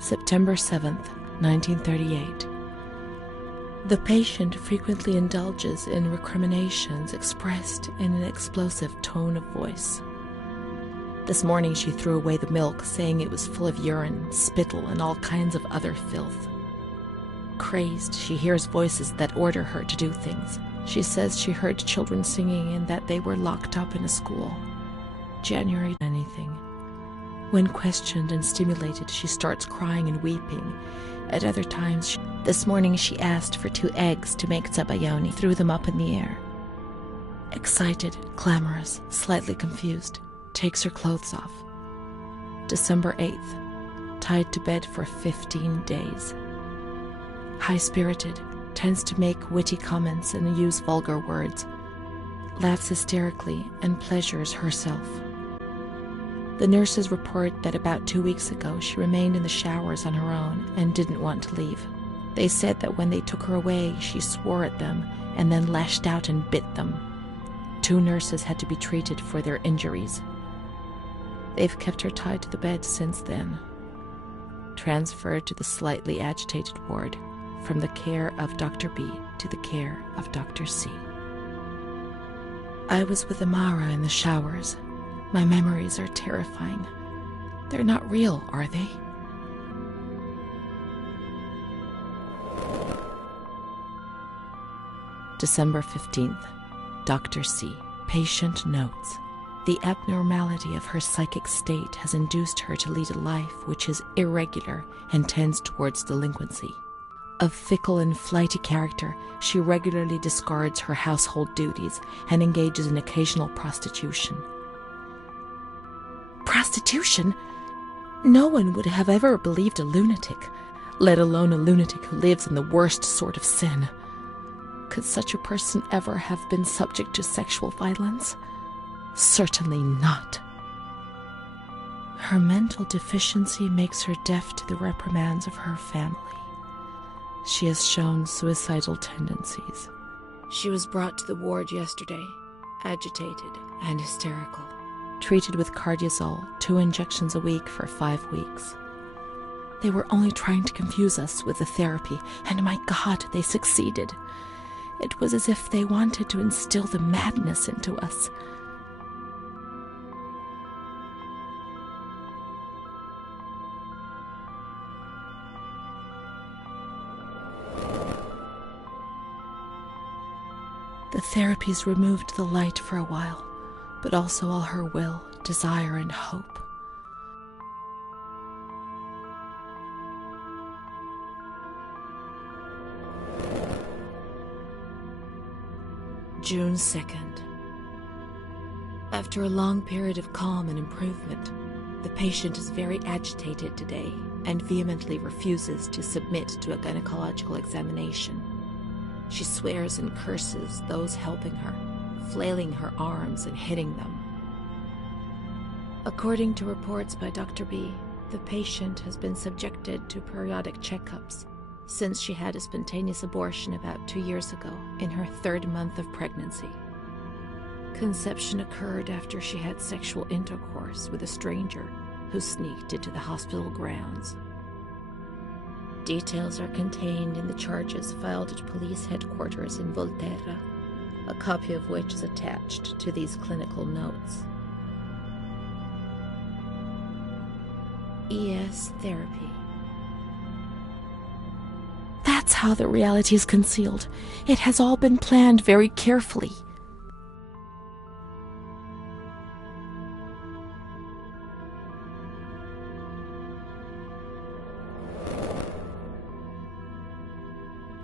September 7th, 1938. The patient frequently indulges in recriminations expressed in an explosive tone of voice. This morning she threw away the milk, saying it was full of urine, spittle, and all kinds of other filth. Crazed, she hears voices that order her to do things. She says she heard children singing and that they were locked up in a school. January anything. When questioned and stimulated, she starts crying and weeping. At other times, this morning she asked for 2 eggs to make tzabayoni, threw them up in the air. Excited, clamorous, slightly confused, takes her clothes off. December 8th, tied to bed for 15 days. High-spirited, tends to make witty comments and use vulgar words, laughs hysterically and pleasures herself. The nurses report that about 2 weeks ago she remained in the showers on her own and didn't want to leave. They said that when they took her away, she swore at them and then lashed out and bit them. 2 nurses had to be treated for their injuries. They've kept her tied to the bed since then. Transferred to the slightly agitated ward, from the care of Dr. B to the care of Dr. C. I was with Amara in the showers. My memories are terrifying. They're not real, are they? December 15th. Dr. C. Patient notes. The abnormality of her psychic state has induced her to lead a life which is irregular and tends towards delinquency. Of fickle and flighty character, she regularly discards her household duties and engages in occasional prostitution. Prostitution? No one would have ever believed a lunatic, let alone a lunatic who lives in the worst sort of sin. Could such a person ever have been subject to sexual violence? Certainly not. Her mental deficiency makes her deaf to the reprimands of her family. She has shown suicidal tendencies. She was brought to the ward yesterday, agitated and hysterical. Treated with Cardiazol, 2 injections a week for 5 weeks. They were only trying to confuse us with the therapy, and my God, they succeeded. It was as if they wanted to instill the madness into us. The therapies removed the light for a while, but also all her will, desire, and hope. June 2nd. After a long period of calm and improvement, the patient is very agitated today and vehemently refuses to submit to a gynecological examination. She swears and curses those helping her, flailing her arms and hitting them. According to reports by Dr. B, the patient has been subjected to periodic checkups since she had a spontaneous abortion about 2 years ago in her 3rd month of pregnancy. Conception occurred after she had sexual intercourse with a stranger who sneaked into the hospital grounds. Details are contained in the charges filed at police headquarters in Volterra, a copy of which is attached to these clinical notes. ES therapy. That's how the reality is concealed. It has all been planned very carefully.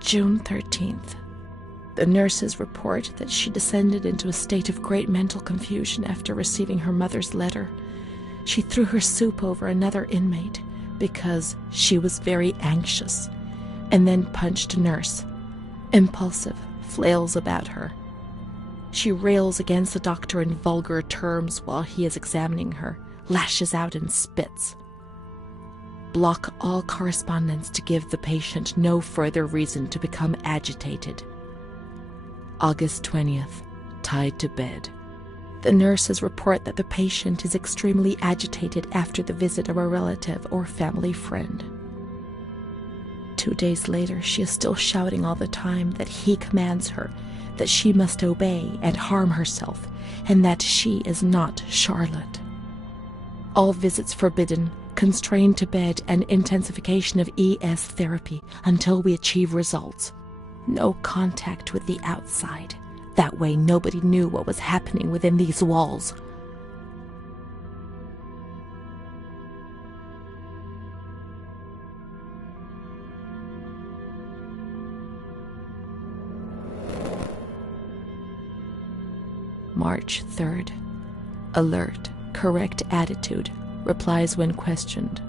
June 13th. The nurses report that she descended into a state of great mental confusion after receiving her mother's letter. She threw her soup over another inmate because she was very anxious, and then punched a nurse. Impulsive, flails about her. She rails against the doctor in vulgar terms while he is examining her, lashes out and spits. Block all correspondence to give the patient no further reason to become agitated. August 20th, tied to bed. The nurses report that the patient is extremely agitated after the visit of a relative or family friend. 2 days later, she is still shouting all the time that he commands her, that she must obey and harm herself, and that she is not Charlotte. All visits forbidden, constrained to bed, and intensification of ES therapy until we achieve results. No contact with the outside. That way nobody knew what was happening within these walls. March 3rd. Alert, correct attitude, replies when questioned.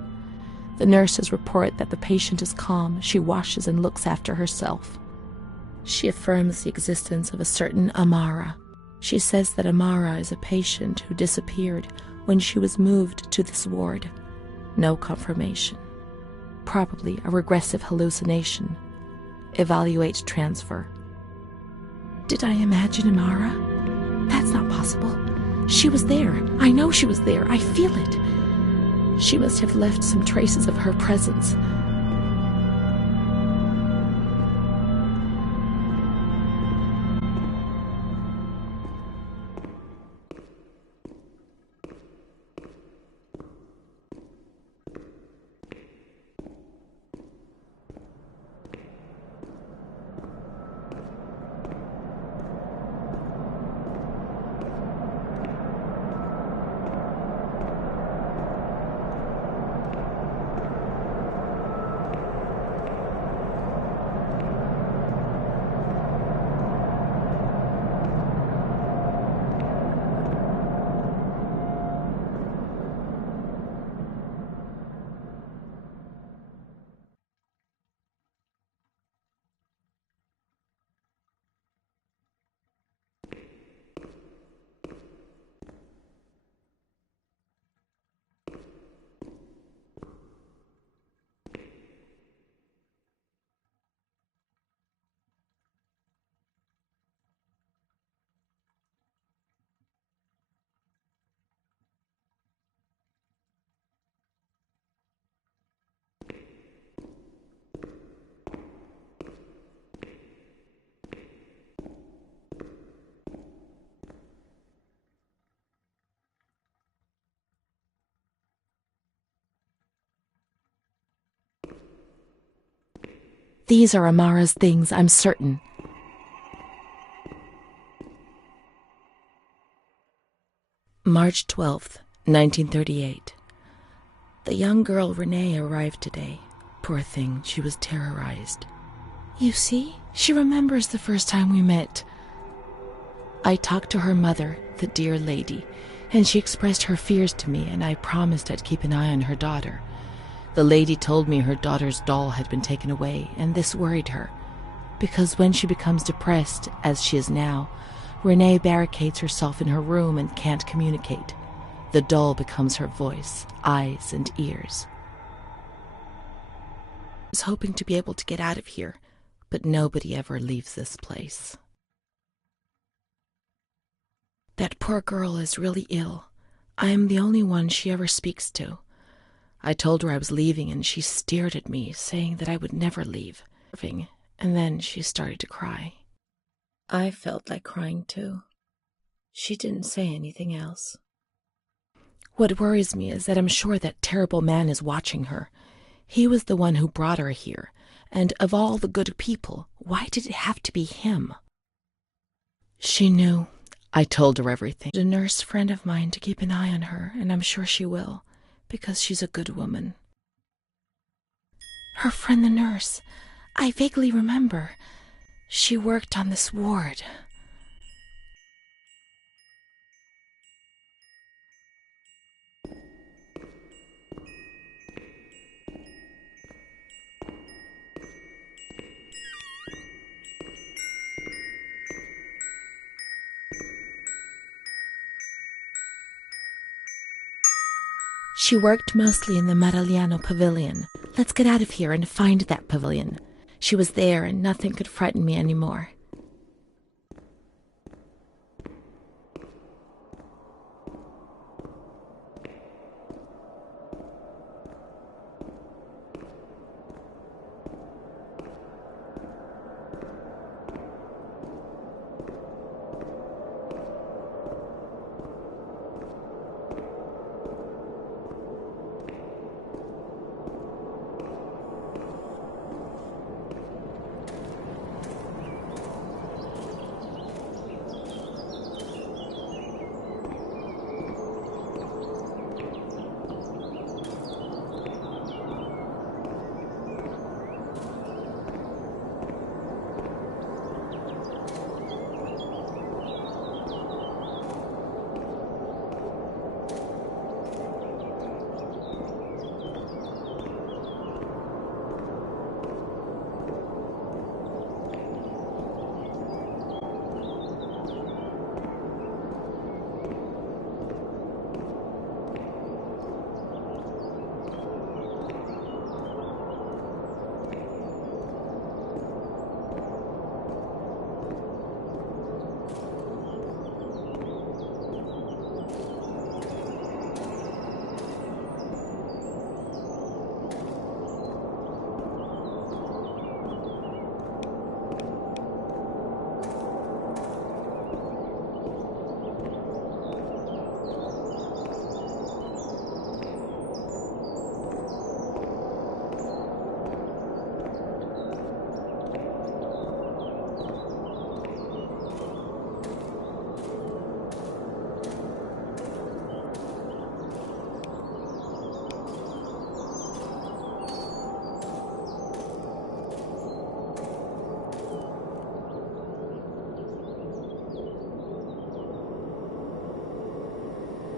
The nurses report that the patient is calm. She washes and looks after herself. She affirms the existence of a certain Amara. She says that Amara is a patient who disappeared when she was moved to this ward. No confirmation. Probably a regressive hallucination. Evaluate transfer. Did I imagine Amara? That's not possible. She was there. I know she was there. I feel it. She must have left some traces of her presence. These are Amara's things, I'm certain. March 12th, 1938. The young girl Renee arrived today. Poor thing, she was terrorized. You see, she remembers the first time we met. I talked to her mother, the dear lady, and she expressed her fears to me, and I promised I'd keep an eye on her daughter. The lady told me her daughter's doll had been taken away, and this worried her, because when she becomes depressed, as she is now, Renee barricades herself in her room and can't communicate. The doll becomes her voice, eyes, and ears. I was hoping to be able to get out of here, but nobody ever leaves this place. That poor girl is really ill. I am the only one she ever speaks to. I told her I was leaving, and she stared at me, saying that I would never leave. And then she started to cry. I felt like crying too. She didn't say anything else. What worries me is that I'm sure that terrible man is watching her. He was the one who brought her here, and of all the good people, why did it have to be him? She knew. I told her everything. A nurse friend of mine to keep an eye on her, and I'm sure she will, because she's a good woman. Her friend the nurse. I vaguely remember. She worked on this ward. She worked mostly in the Marigliano pavilion. Let's get out of here and find that pavilion. She was there and nothing could frighten me anymore.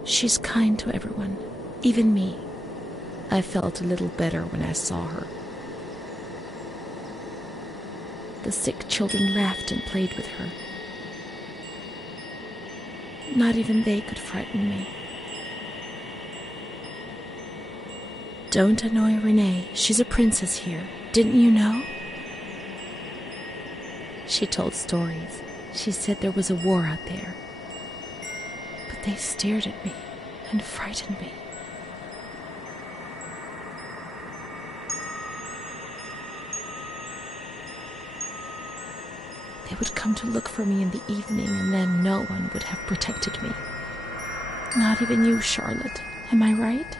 She's kind to everyone, even me. I felt a little better when I saw her. The sick children laughed and played with her. Not even they could frighten me. Don't annoy Renee. She's a princess here. Didn't you know? She told stories. She said there was a war out there. But they stared at me and frightened me. They would come to look for me in the evening, and then no one would have protected me. Not even you, Charlotte. Am I right?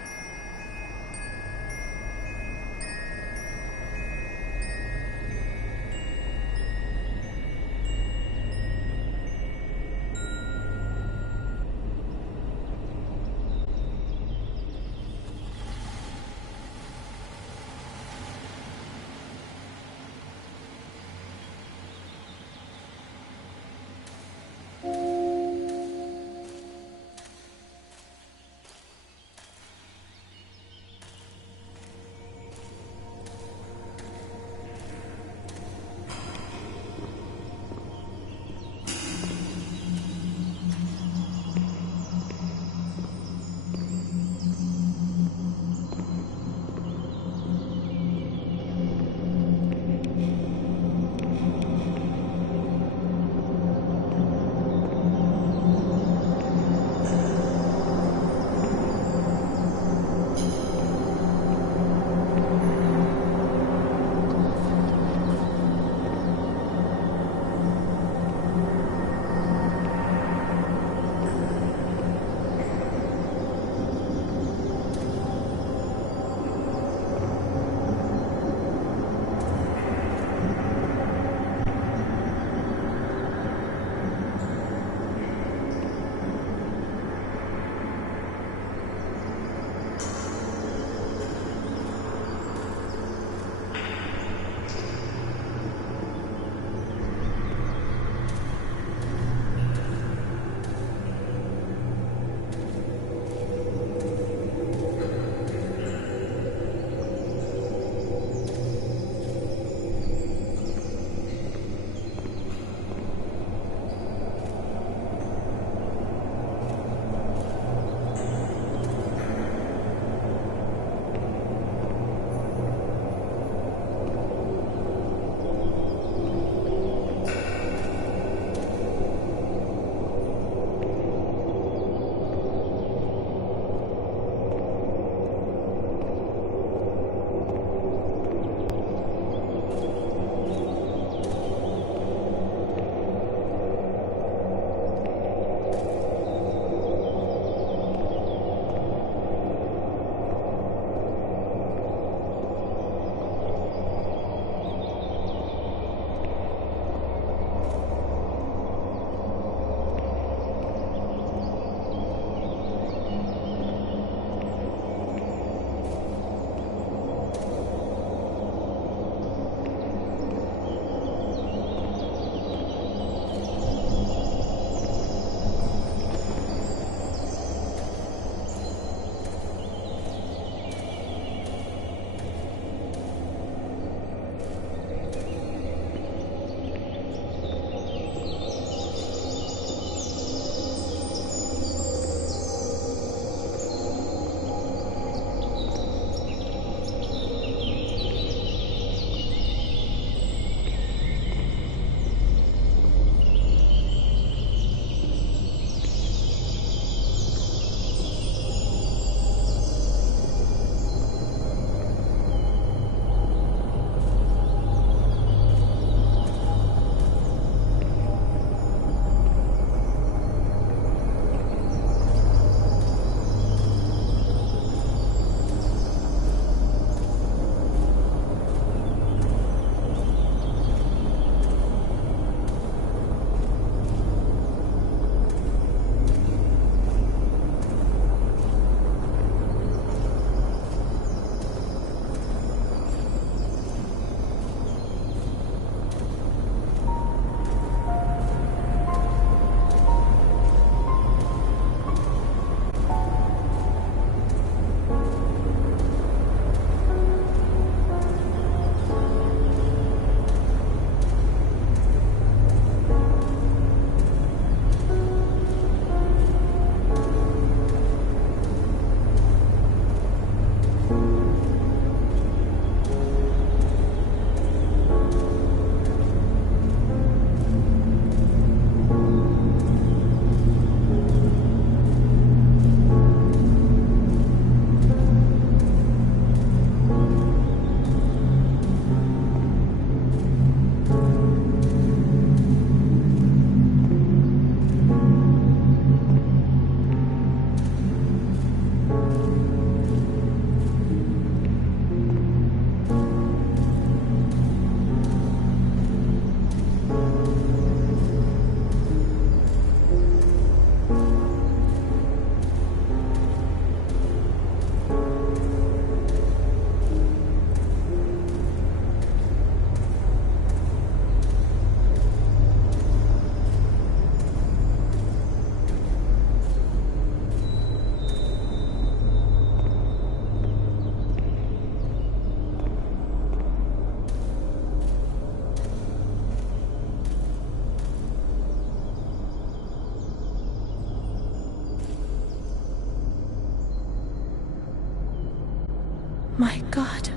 My God,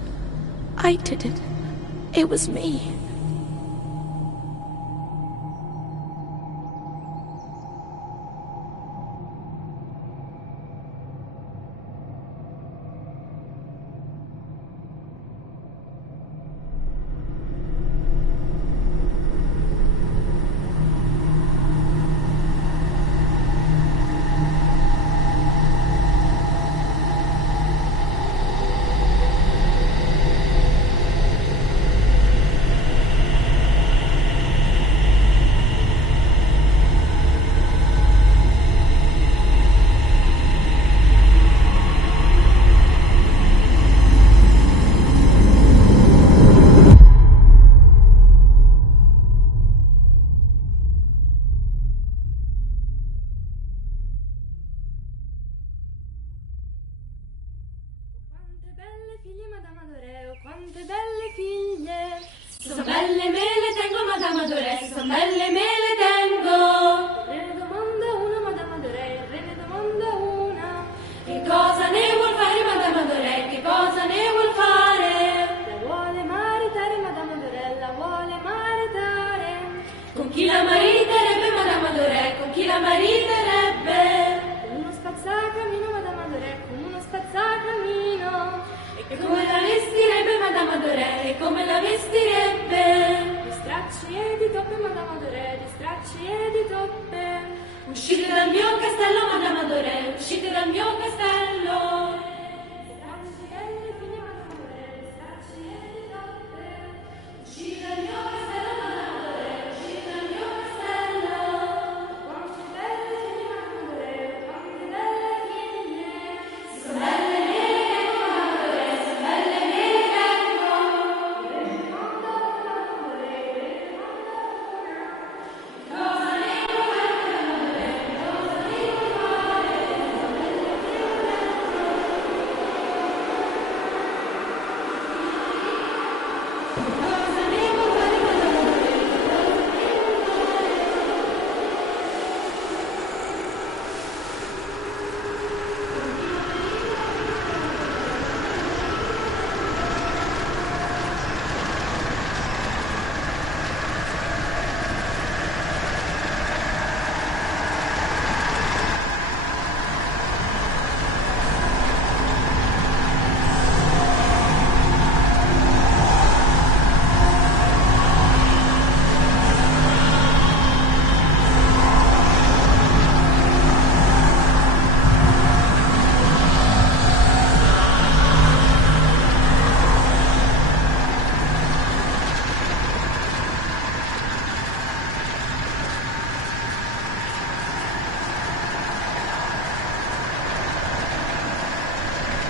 I did it. It was me. Quante belle figlie, sono belle me le tengo, Madame Adoré, sono belle me le tengo. Il re ne domanda una, Madame Adoré, il re ne domanda una. Che cosa ne vuol fare, Madame Adoré, che cosa ne vuol fare? La vuole maritare, Madame Adoré, la vuole maritare. Con chi la mariterebbe, Madame Adoré, con chi la mariterebbe? Con uno spazzacamino, Madame Adoré, con uno spazzacamino. E come la vestirebbe, Madame Adoré, e come la vestirebbe? Di stracci e di toppe, Madame Adoré, di stracci e di toppe. Uscite dal mio castello, Madame Adoré, uscite dal mio castello. Stracci e di figlie, Madame Adoré, di stracci e di toppe. Uscite dal mio castello, Madame Adoré, uscite dal mio castello. Quante belle figlie, Madame Adoré, quante belle figlie. Sono belle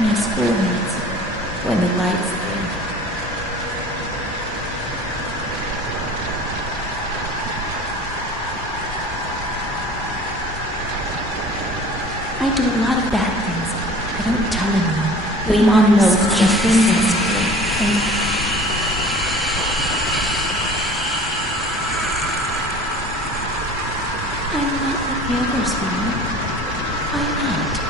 My schoolmates, when the lights came. I do a lot of bad things. I don't tell anyone. We Mom knows just things. I'm not like the others, Mom. Why not?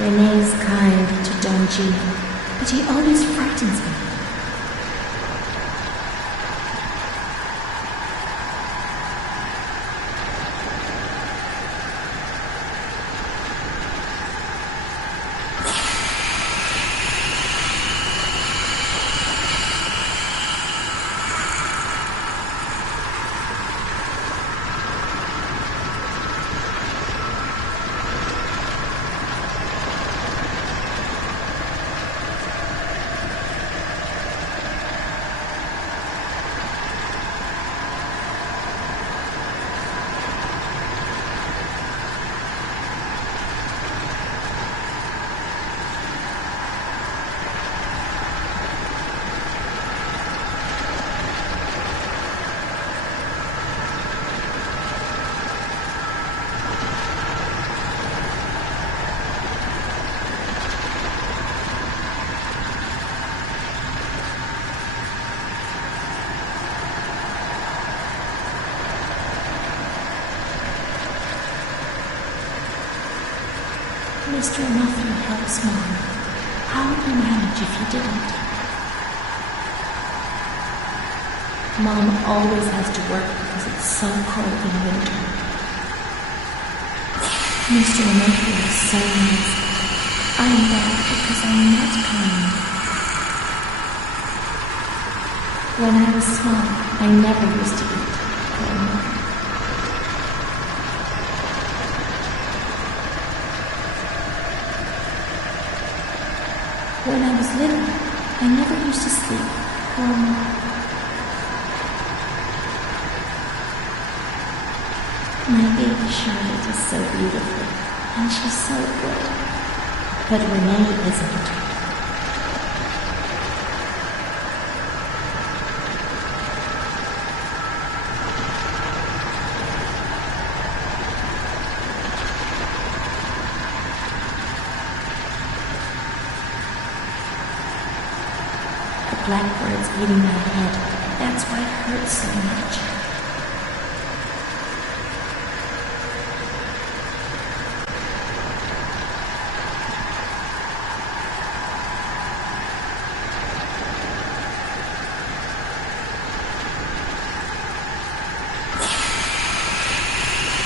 René is kind to Don Gino, but he always frightens me. Mr. Matthew helps Mom. How would you manage if you didn't? Mom always has to work because it's so cold in winter. Mr. Matthew is so nice. I'm bad because I'm not kind. When I was small, I never used to eat growing up. When I was little, I never used to sleep or my baby Charlotte is so beautiful, and she's so good. But Renee isn't. Blackbird's eating my head. That's why it hurts so much.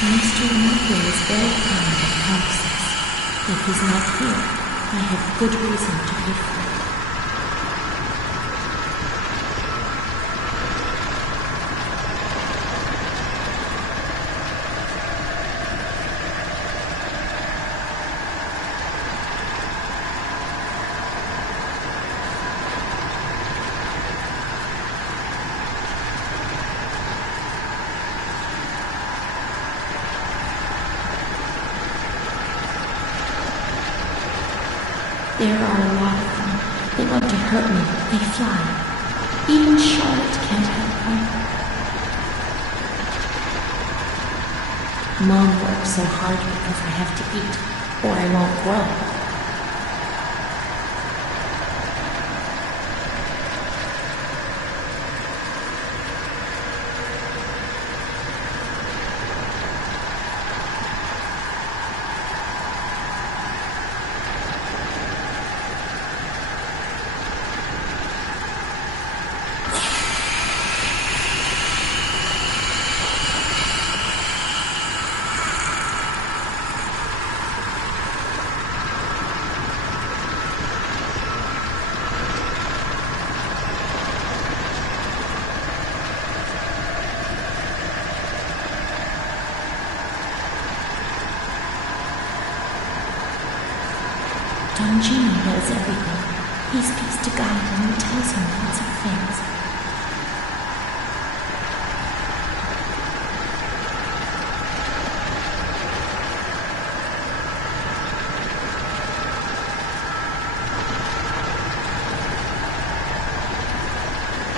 Mr. Matthew is very kind and helps us. If he's not here, I have good reason to be afraid. There are a lot of them. They want to hurt me. They fly. Even Charlotte can't help me. Mom works so hard because I have to eat, or I won't grow. Don Gino knows everything. He speaks to God and he tells him lots of things.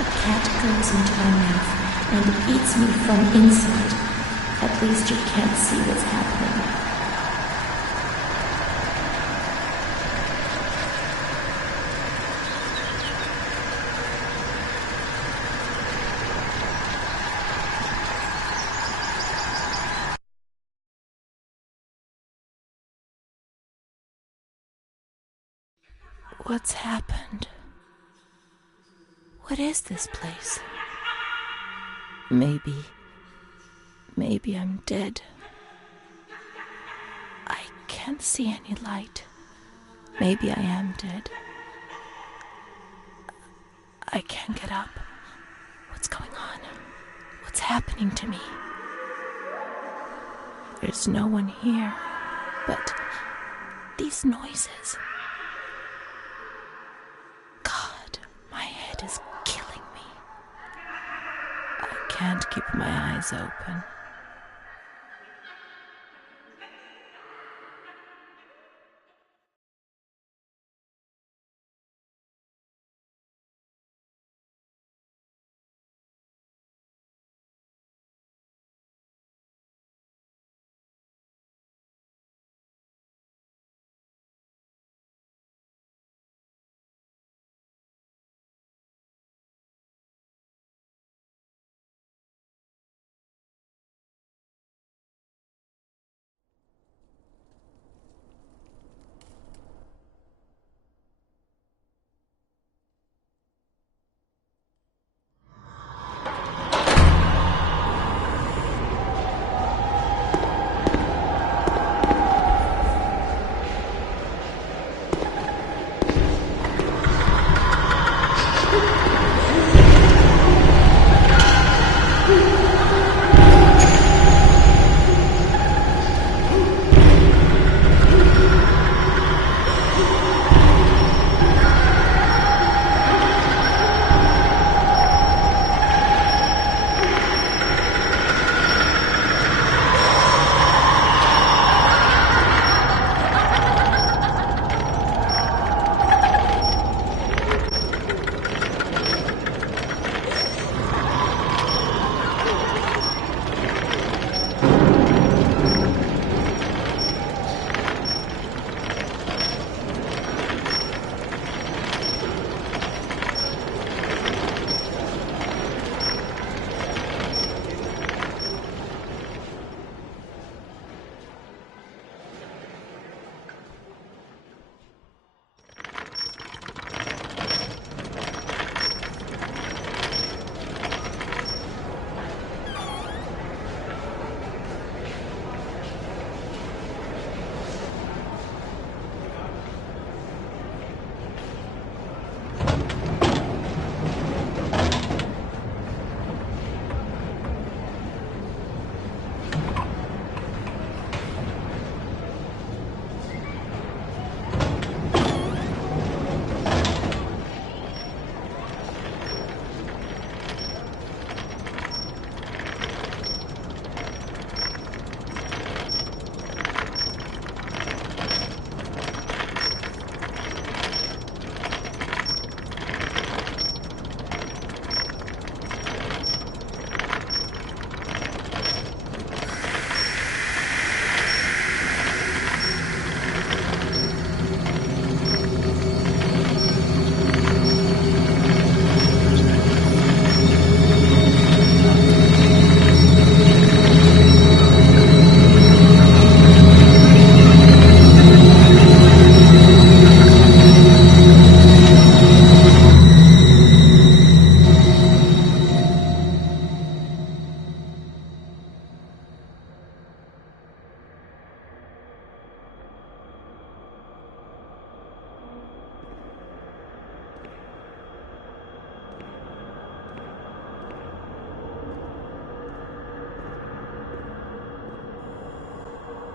A cat goes into my mouth and eats me from inside. At least you can't see what's happening. What's happened? What is this place? Maybe I'm dead. I can't see any light. Maybe I am dead. I can't get up. What's going on? What's happening to me? There's no one here, but these noises. God, my head is killing me. I can't keep my eyes open.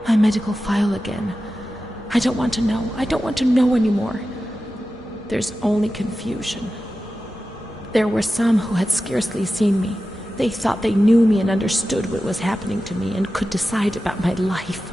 My medical file again. I don't want to know. I don't want to know anymore. There's only confusion. There were some who had scarcely seen me. They thought they knew me and understood what was happening to me and could decide about my life.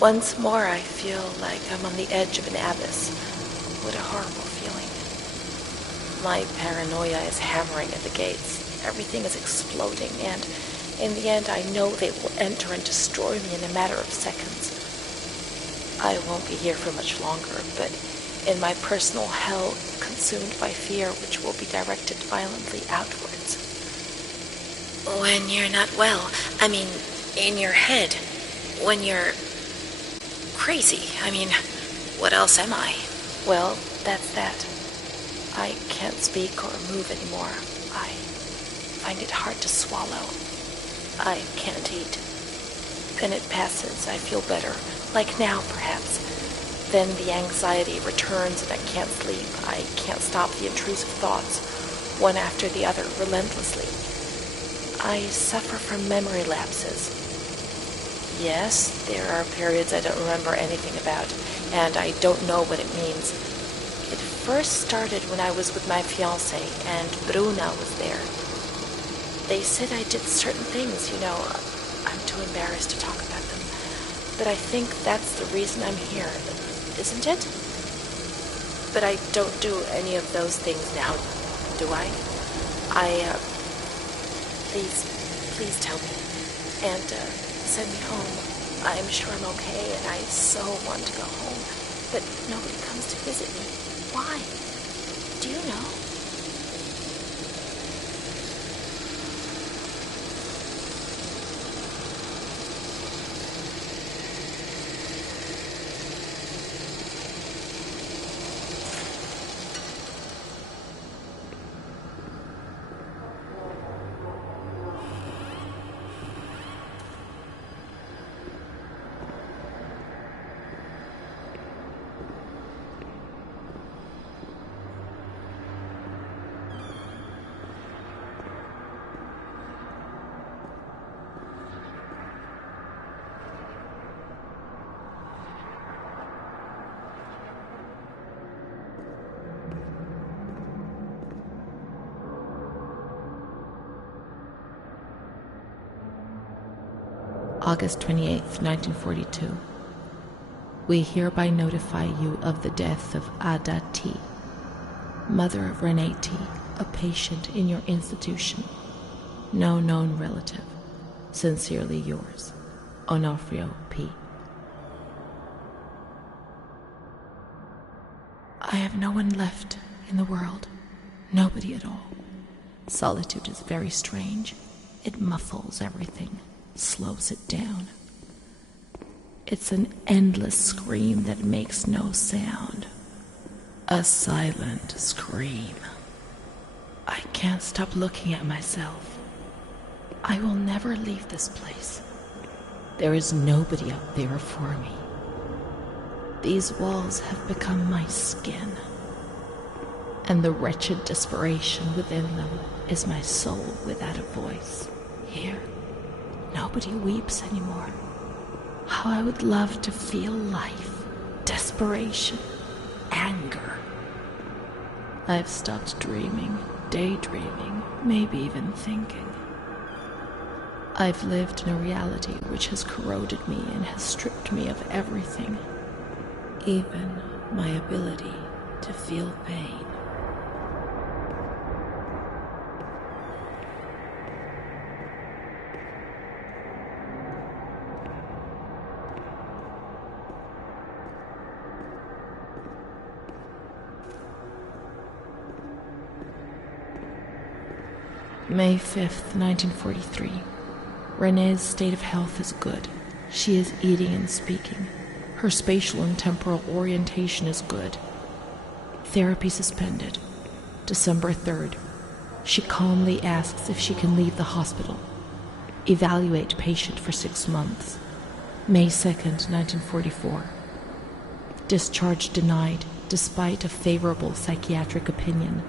Once more, I feel like I'm on the edge of an abyss. What a horrible feeling. My paranoia is hammering at the gates. Everything is exploding, and in the end, I know they will enter and destroy me in a matter of seconds. I won't be here for much longer, but in my personal hell, consumed by fear which will be directed violently outwards. When you're not well, I mean, in your head, when you're crazy. I mean, what else am I? Well, that's that. I can't speak or move anymore. I find it hard to swallow. I can't eat. Then it passes. I feel better. Like now, perhaps. Then the anxiety returns and I can't sleep. I can't stop the intrusive thoughts, one after the other, relentlessly. I suffer from memory lapses. Yes, there are periods I don't remember anything about, and I don't know what it means. It first started when I was with my fiancé, and Bruna was there. They said I did certain things, you know. I'm too embarrassed to talk about them. But I think that's the reason I'm here, isn't it? But I don't do any of those things now, do I? Please tell me. And, send me home. I'm sure I'm okay, and I so want to go home, but nobody comes to visit me. Why? Do you know? August 28th, 1942. We hereby notify you of the death of Ada T., mother of Renee T., a patient in your institution. No known relative. Sincerely yours, Onofrio P. I have no one left in the world. Nobody at all. Solitude is very strange. It muffles everything. Slows it down. It's an endless scream that makes no sound. A silent scream. I can't stop looking at myself. I will never leave this place. There is nobody up there for me. These walls have become my skin. and the wretched desperation within them is my soul without a voice. Here, nobody weeps anymore. How I would love to feel life, desperation, anger. I've stopped dreaming, daydreaming, maybe even thinking. I've lived in a reality which has corroded me and has stripped me of everything, even my ability to feel pain. May 5th, 1943. Renee's state of health is good. She is eating and speaking. Her spatial and temporal orientation is good. Therapy suspended. December 3rd. She calmly asks if she can leave the hospital. Evaluate patient for 6 months. May 2nd, 1944. Discharge denied despite a favorable psychiatric opinion.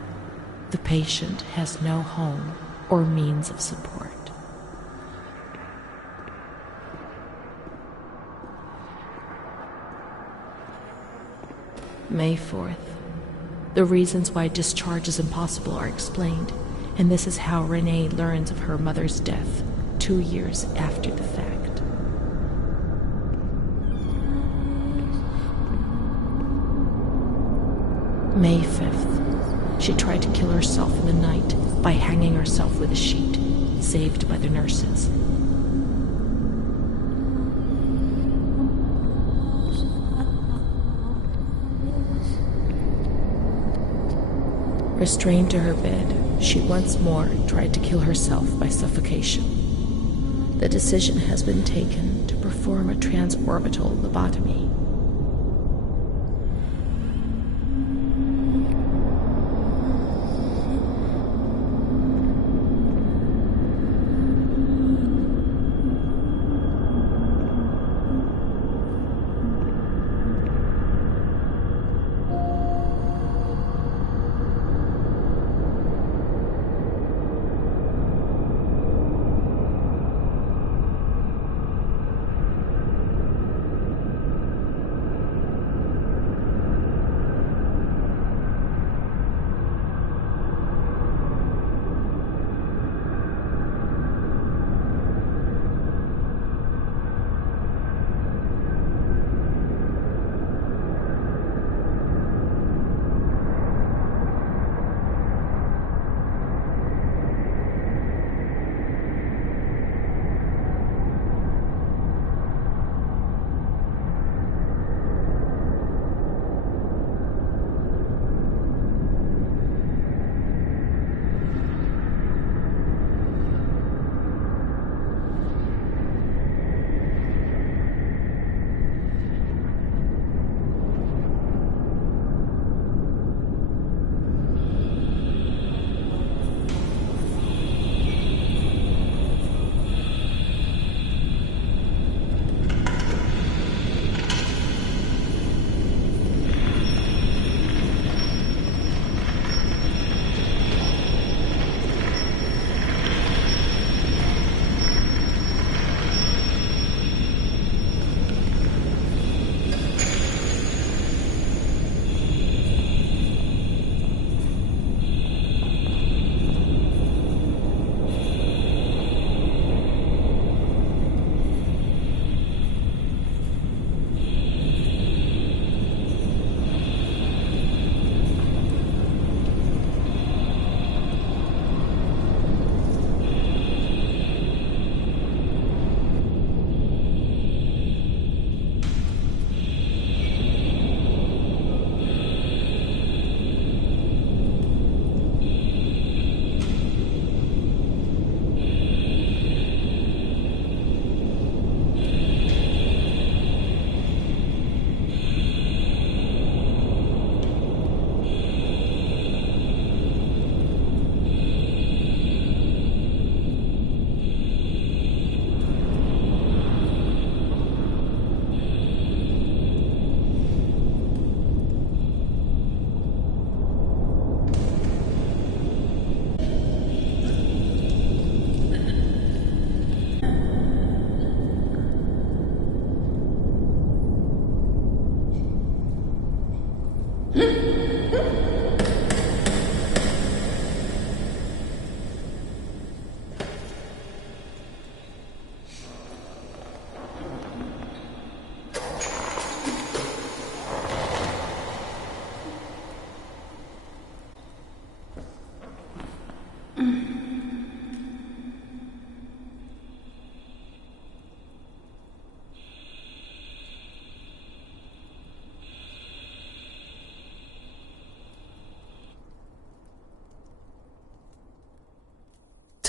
The patient has no home or means of support. May 4th. The reasons why discharge is impossible are explained, and this is how Renee learns of her mother's death 2 years after the fact. May 5th. She tried to kill herself in the night by hanging herself with a sheet, saved by the nurses. Restrained to her bed, she once more tried to kill herself by suffocation. The decision has been taken to perform a transorbital lobotomy.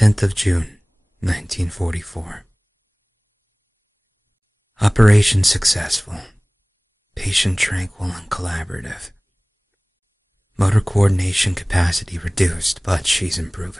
10th of June, 1944. Operation successful. Patient tranquil and collaborative. Motor coordination capacity reduced, but she's improving.